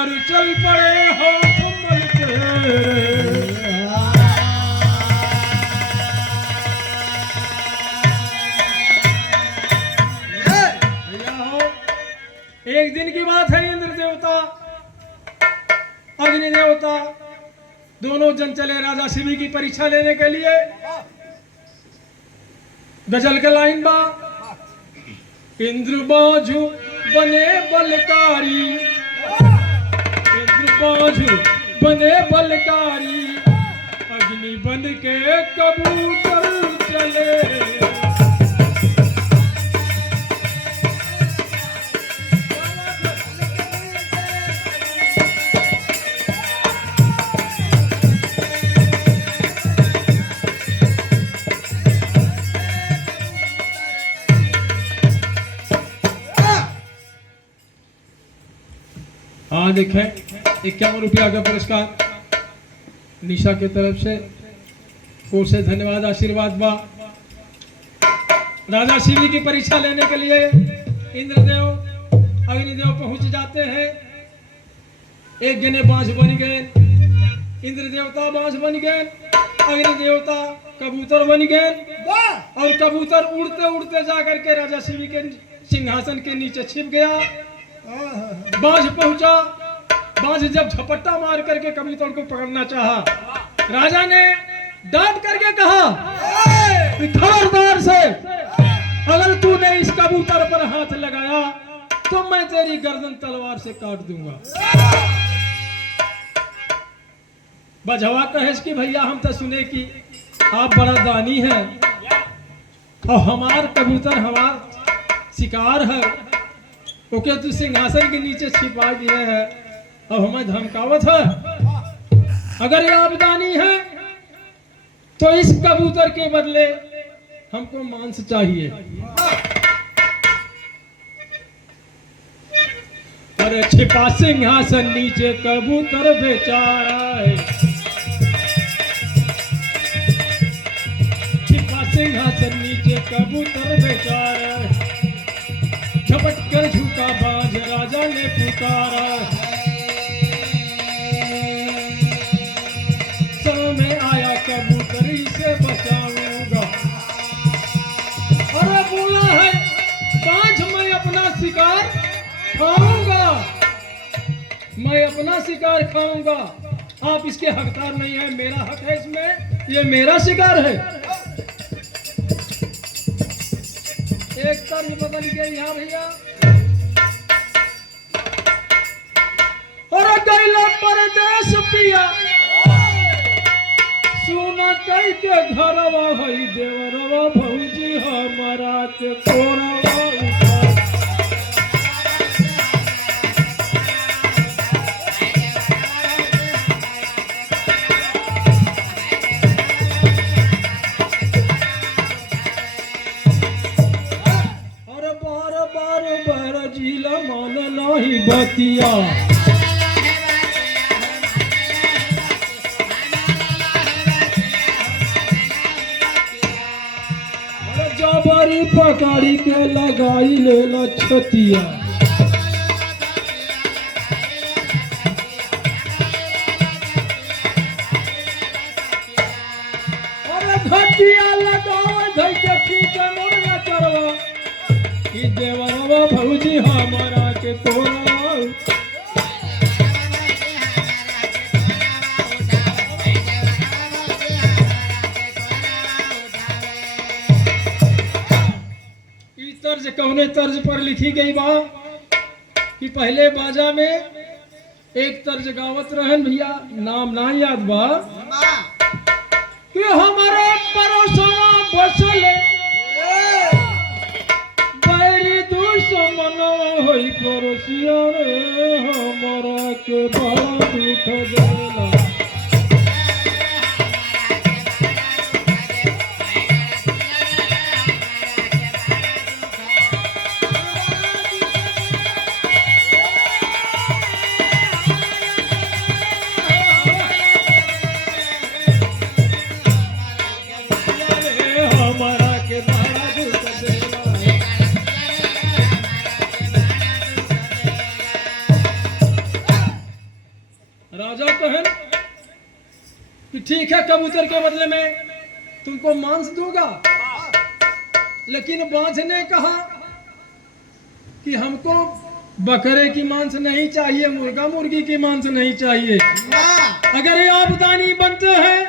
अगर चल पड़े हाथ मल तेरे। एक दिन की बात है, इंद्र देवता अग्नि देवता दोनों जन चले राजा शिवी की परीक्षा लेने के लिए। गजल के लाइन बा, इंद्र बाजू बने बलकारी, इंद्र बाजू बने बलकारी, अग्नि बन के कबूतर चले। हाँ देखें, 51 रुपया का पुरस्कार निशा की तरफ से, कोर्ट से धन्यवाद आशीर्वाद बा। राजा शिवी की परीक्षा लेने के लिए इंद्रदेव अग्निदेव पहुंच जाते हैं। एक जने बांस बन गए, इंद्र देवता बांस बन गए, अग्नि देवता कबूतर बन गए, और कबूतर उड़ते उड़ते जाकर के राजा शिवी के सिंहासन के नीचे छिप गया। बाज पहुंचा, बाज जब झपट्टा मार करके कबूतर को पकड़ना चाहा, राजा ने डांट करके कहा, खबरदार से अगर तूने इस कबूतर पर हाथ लगाया तो मैं तेरी गर्दन तलवार से काट दूंगा। बजवा कहेस कि भैया हम तो सुने कि आप बड़ा दानी हैं और हमार कबूतर हमार शिकार है, ओके तू सिंहासन के नीचे छिपा दिए है और हमें धमकावत है। अगर ये आप दानी है तो इस कबूतर के बदले हमको मांस चाहिए। अरे छिपा सिंहासन नीचे कबूतर बेचारा है, छिपा सिंहासन नीचे कबूतर बेचारा है, झपट कर झुका बाज राजा ने पुकारा, समय आया कबूतरी से बचाऊंगा। अरे बोला है बाज मैं अपना शिकार खाऊंगा, मैं अपना शिकार खाऊंगा, आप इसके हकदार नहीं है, मेरा हक है इसमें, ये मेरा शिकार है। एक तर्ज बदल गई यहाँ भैया, और गैला परदेश पिया सुना कई के घरवा है देवरवा भौजी हमारा के कोरवा उठा। और बार बार बार जिला मान नहीं बतिया, जबरी पकड़ी के लगाई ले छतिया, अरे घटिया लगाओ धई के खींचे मोर न करवा, कि देवरवा भौजी हमारा के तोरा। तर्ज कौने तर्ज पर लिखी गई बा कि पहले बाजा में एक तर्ज गावत रहन भैया, नाम ना याद बा, कि हमारे परोसवा बसले बैरी दुश्मन होई परोसिया रे, हमारा के बड़ा दुख देला। कि ठीक है कबूतर के बदले में तुमको मांस दूंगा, लेकिन बाज ने कहा कि हमको बकरे की मांस नहीं चाहिए, मुर्गा मुर्गी की मांस नहीं चाहिए। अगर ये आप दानी बनते हैं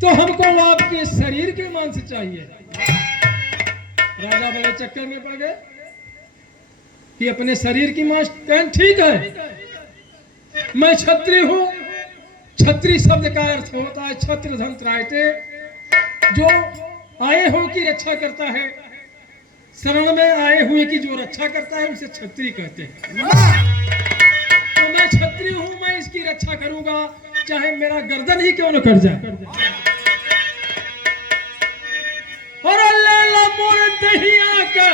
तो हमको आपके शरीर के मांस चाहिए। राजा बड़े चक्कर में पड़ गए कि अपने शरीर की मांस कहें ठीक है, मैं क्षत्रिय हूं। क्षत्रिय शब्द का अर्थ होता है छत्र धन त्रायते, जो आए हो की रक्षा करता है, शरण में आए हुए की जो रक्षा करता है उसे क्षत्रिय कहते हैं। तो मैं क्षत्रिय हूं, मैं इसकी रक्षा करूंगा चाहे मेरा गर्दन ही क्यों न कट जाए। और लेला मोर दहिया का,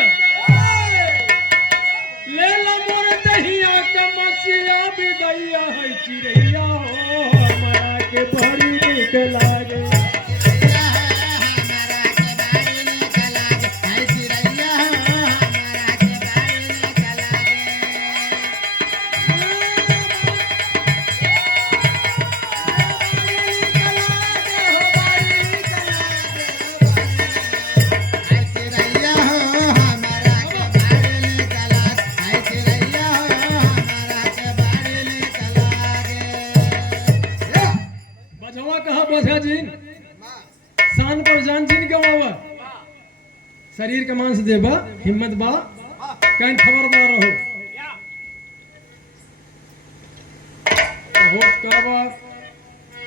लेला मोर दहिया का मसिया भी दैया है चिड़ैया हो हमारा के बड़ी निक लागे। शान पर जान जिन गवावा, शरीर का मांस देबा हिम्मत बा, कहीं खबरदार रहो।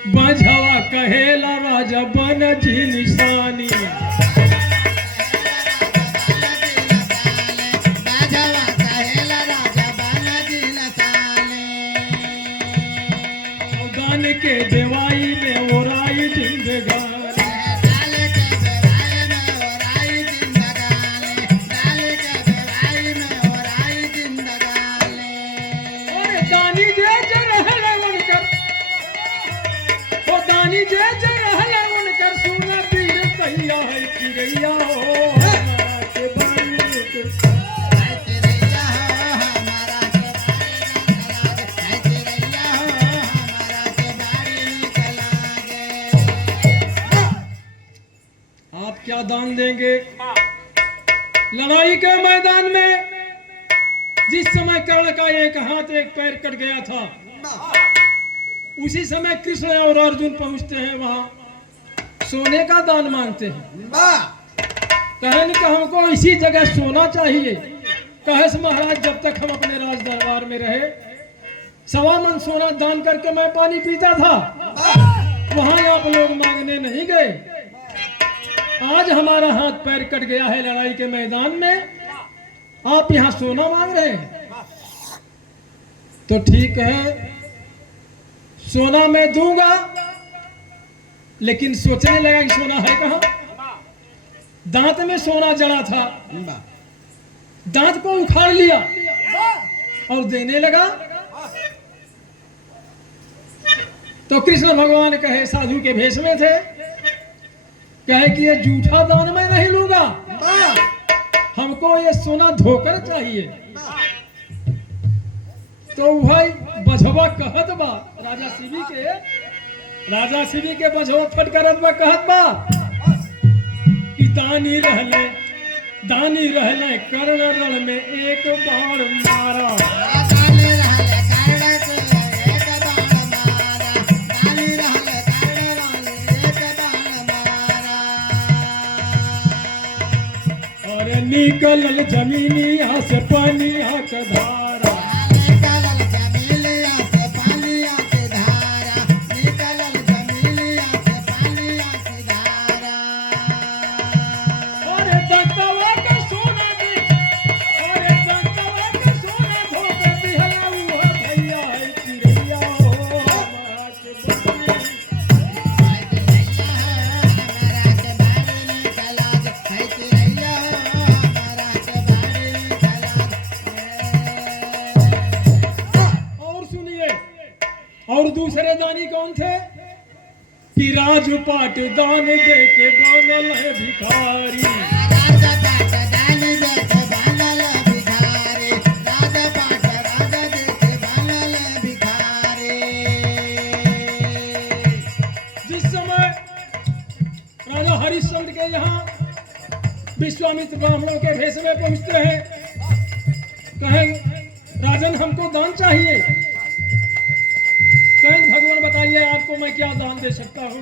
बाझवा कहेला राजा बन जी निशानी, गान के देवाई में ओराई जिंदगानी। आप क्या दान देंगे? लड़ाई के मैदान में जिस समय कर्ण का एक हाथ एक पैर कट गया था, उसी समय कृष्ण और अर्जुन पहुंचते हैं वहां, सोने का दान मांगते हैं। कहन कि हमको इसी जगह सोना चाहिए। कहे महाराज जब तक हम अपने राज दरबार में रहे 1.25 मन सोना दान करके मैं पानी पीता था, वहां आप लोग मांगने नहीं गए। आज हमारा हाथ पैर कट गया है लड़ाई के मैदान में, आप यहाँ सोना मांग रहे हैं। तो ठीक है सोना मैं दूंगा, लेकिन सोचने लगा कि सोना है कहां। दांत में सोना जड़ा था, दांत को उखाड़ लिया और देने लगा। तो कृष्ण भगवान कहे, साधु के भेष में थे, कहे कि ये झूठा दान मैं नहीं लूंगा, हमको ये सोना धोकर चाहिए। तो भाई बझवा कहत बा, राजा शिवी के बझवा फटकारत बा, कहत बा कि दानी रहले कर्ण रण में एक बाण मारा। और निकलल जमीनिया से पानिया का धारा, और दूसरे दानी कौन थे कि राजपाट दान दे के बनल है भिखारी। के यहाँ विश्वामित्र ब्राह्मणों के भेष में पहुंचते हैं। कहें राजन हमको दान चाहिए। कहें भगवान बताइए आपको मैं क्या दान दे सकता हूँ।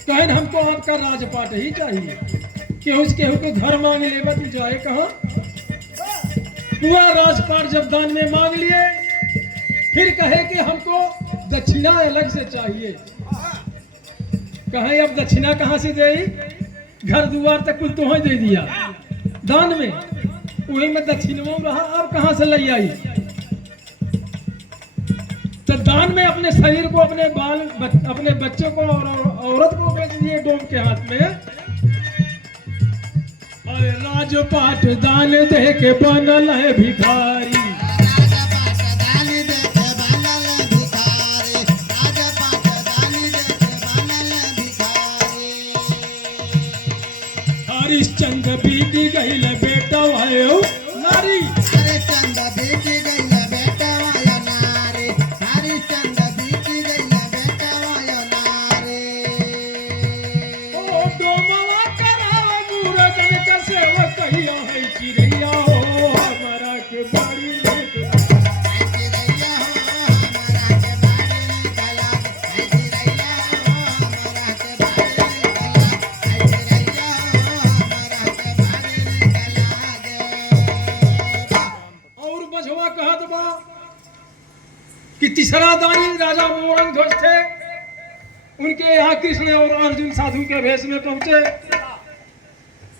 कहें हमको आपका राजपाट ही चाहिए। केहू के घर मांग ले तू जाए कहाँ। पूरा राजपाट जब दान में मांग लिए फिर कहे कि हमको दक्षिणा अलग से चाहिए। कहे अब दक्षिणा कहाँ से दे, घर द्वार तक कुल तुम्हें दे दिया दान में, वही में दक्षिणा रहा, अब कहाँ से ले आई। तो दान में अपने शरीर को, अपने बाल, अपने बच्चों को और औरत को बेच दिए डोम के हाथ में। अरे राजपाट दान दे के बनल है भिखारी। हरिश्चंद्र बीती गई बेटा वायो नारी। हरिश्चंद्र बीती गई बेटा वायो नारी। हरिश्चंद्र बीती गई बेटा वायो नारी। ओ डोमवा करावा मुरगन का सेवा कहिया है चिड़ैया हो हमारा के बाड़ी में। चिड़ैया हो हमारा के बाड़ी में गला। चिड़ैया हो हमारा के बाड़ी में गला। चिड़ैया हो हमारा के बाड़ी में गला। और बझवा कहत बा कि तीसरा दानी राजा मोरंग ध्वज थे। उनके यहाँ कृष्ण और अर्जुन साधु के भेष में पहुंचे।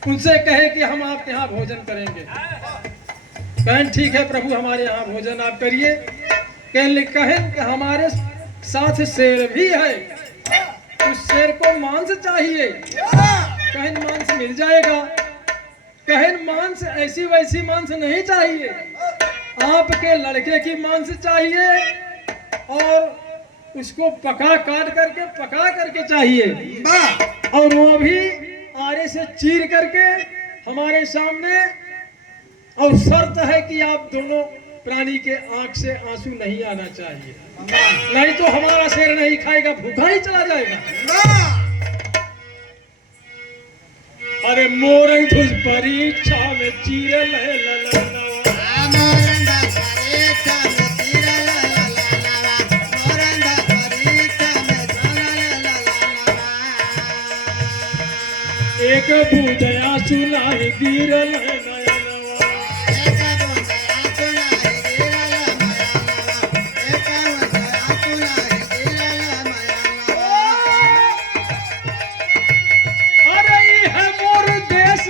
उनसे कहे कि हम आपके यहाँ भोजन करेंगे। कहें ठीक है प्रभु हमारे यहाँ भोजन आप करिए। कहें कि हमारे साथ शेर भी है, उस शेर को मांस चाहिए। कहें मांस मिल जाएगा। कहें मांस ऐसी वैसी मांस नहीं चाहिए, आपके लड़के की मांस चाहिए और उसको पका करके चाहिए। और वो भी आरे से चीर करके हमारे सामने। और शर्त है कि आप दोनों प्राणी के आंख से आंसू नहीं आना चाहिए, नहीं तो हमारा शेर नहीं खाएगा, भूखा ही चला जाएगा। अरे मोरंग तुझ परीक्षा में चीरे ले ललना। मोरंगा परीक्षा में चीरे ले ललना। मोरंगा परीक्षा में चीरे ले ललना। एक बूदया सुनाई गिरल नयनवा। एक बूदया सुनाई गिरल नयनवा। एक बूदया सुनाई गिरल नयनवा। अरे ई है मोर देश,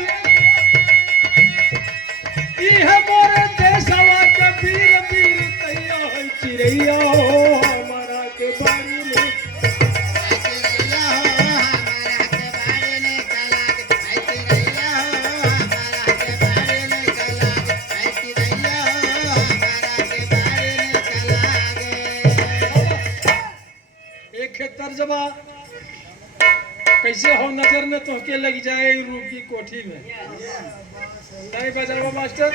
ई है मोर देशवा के वीर वीर तैया है चिड़ैया हो हमारा के बाड़ी में। चिड़ैया हो हमारा के बाड़ी में गला। चिड़ैया हो हमारा के बाड़ी में गला। चिड़ैया हो हमारा के बाड़ी में गला। एक है तर्जबा कैसे हो नजर में तो के लग जाए रूप की कोठी में। नहीं बजाओ मास्टर।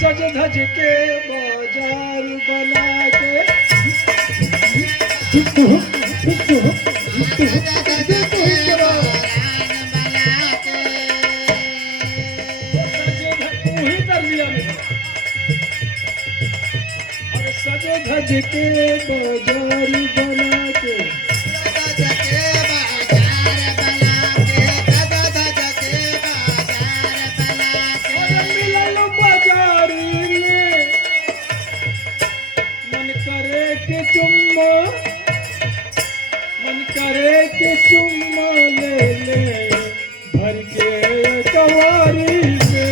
सज धज के बाजार बना के सज धज के बाजार बना के मिलल बाजारी में मन करे के चुम्मा ले ले भर के कवारी में।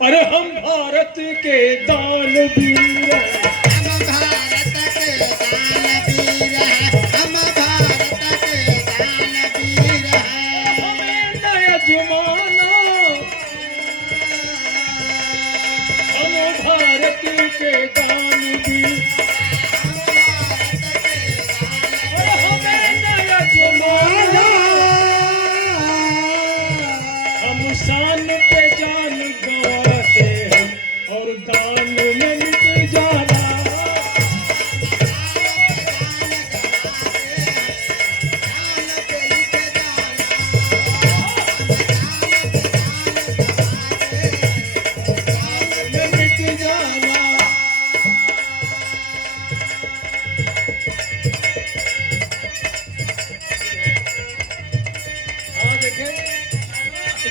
अरे हम भारत के दानवीर हैं। हम भारत के दानवीर हैं। हम भारत के दानवीर हैं। हमें नया जमाना के दान भी और हमें न अजमाना, हम शान पे जान गंवाते हैं और दान में मिट जाना।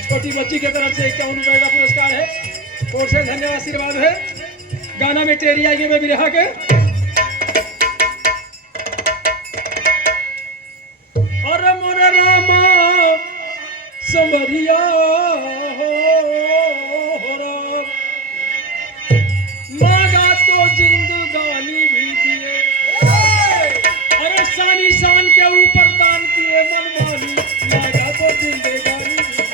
छोटी बच्ची की तरफ से 51 रुपए का पुरस्कार है, कोर्ट से धन्यवाद आशीर्वाद है। गाना में टेरी आएगी में बिरहा के और मोर रामा समरिया हो राम, मांगा तो जिंदगानी भी दिए, अरे शानी शान के ऊपर दान किए मनमानी, मांगा तो जिंदगानी भी दिए।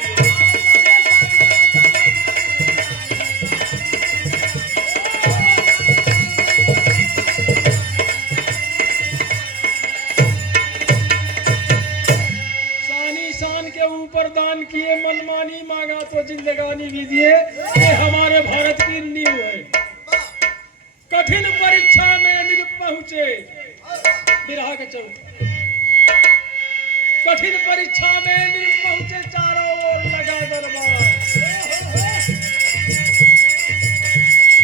ऊपर दान किए मनमानी, मांगा तो जिंदगानी भी दिए। ये हमारे भारत की नींव है। कठिन परीक्षा में निर पहुंचे बिरहा के चौक, कठिन परीक्षा में निर पहुंचे, चारों ओर लगा दरबार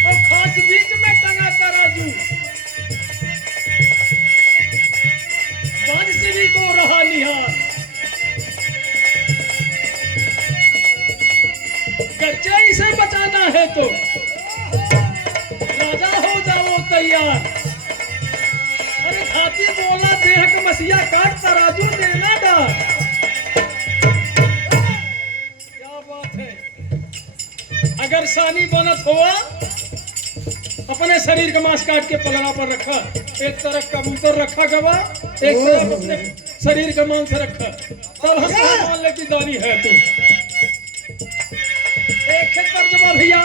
और खास बीच में टंगा तराजू, बांसुरी को रहा निहार, कच्चे इसे बचाना है तो राजा हो जाओ तैयार। अरे हाथी बोला देह का मसीहा काट तराजू देना डार, क्या बात है। अगर सानी बनत हुआ अपने शरीर का मांस काट के पलड़ा पर रखा, एक तरफ कबूतर रखा गवा, एक तरफ अपने शरीर का मांस रखा, तब हम मान ले कि दानी है तू। एक तर्ज में भैया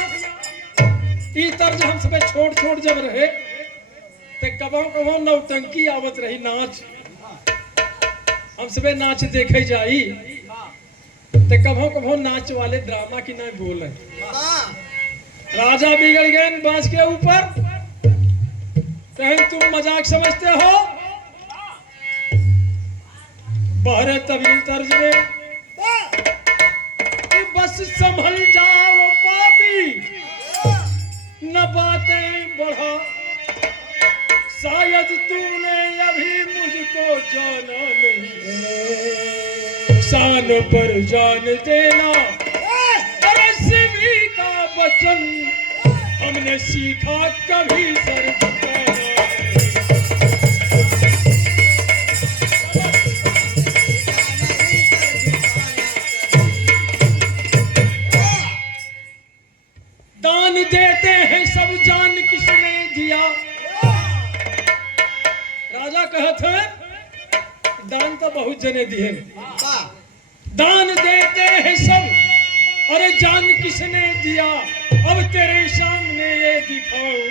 ई तर्ज हम सब छोट छोट जब रहे ते कबो कबो नौटंकी आवत रही नाच, हम सब नाच देखे जाई ते कबो कबो नाच वाले ड्रामा की ना बोले। राजा बिगड़ गए बांस के ऊपर, कहीं तुम मजाक समझते हो, बहरे तवील तर्ज में बस संभल जाओ पापी, न बातें बढ़ा, शायद तूने अभी मुझको जाना नहीं, शान पर जान देना अरे सिवी का वचन, हमने सीखा कभी सर झुकाना। दान देते हैं सब जान किसने दिया, राजा कहते दान तो बहुत जने दिए, दान देते हैं सब अरे जान किसने दिया, अब तेरे सामने ये दिखाऊं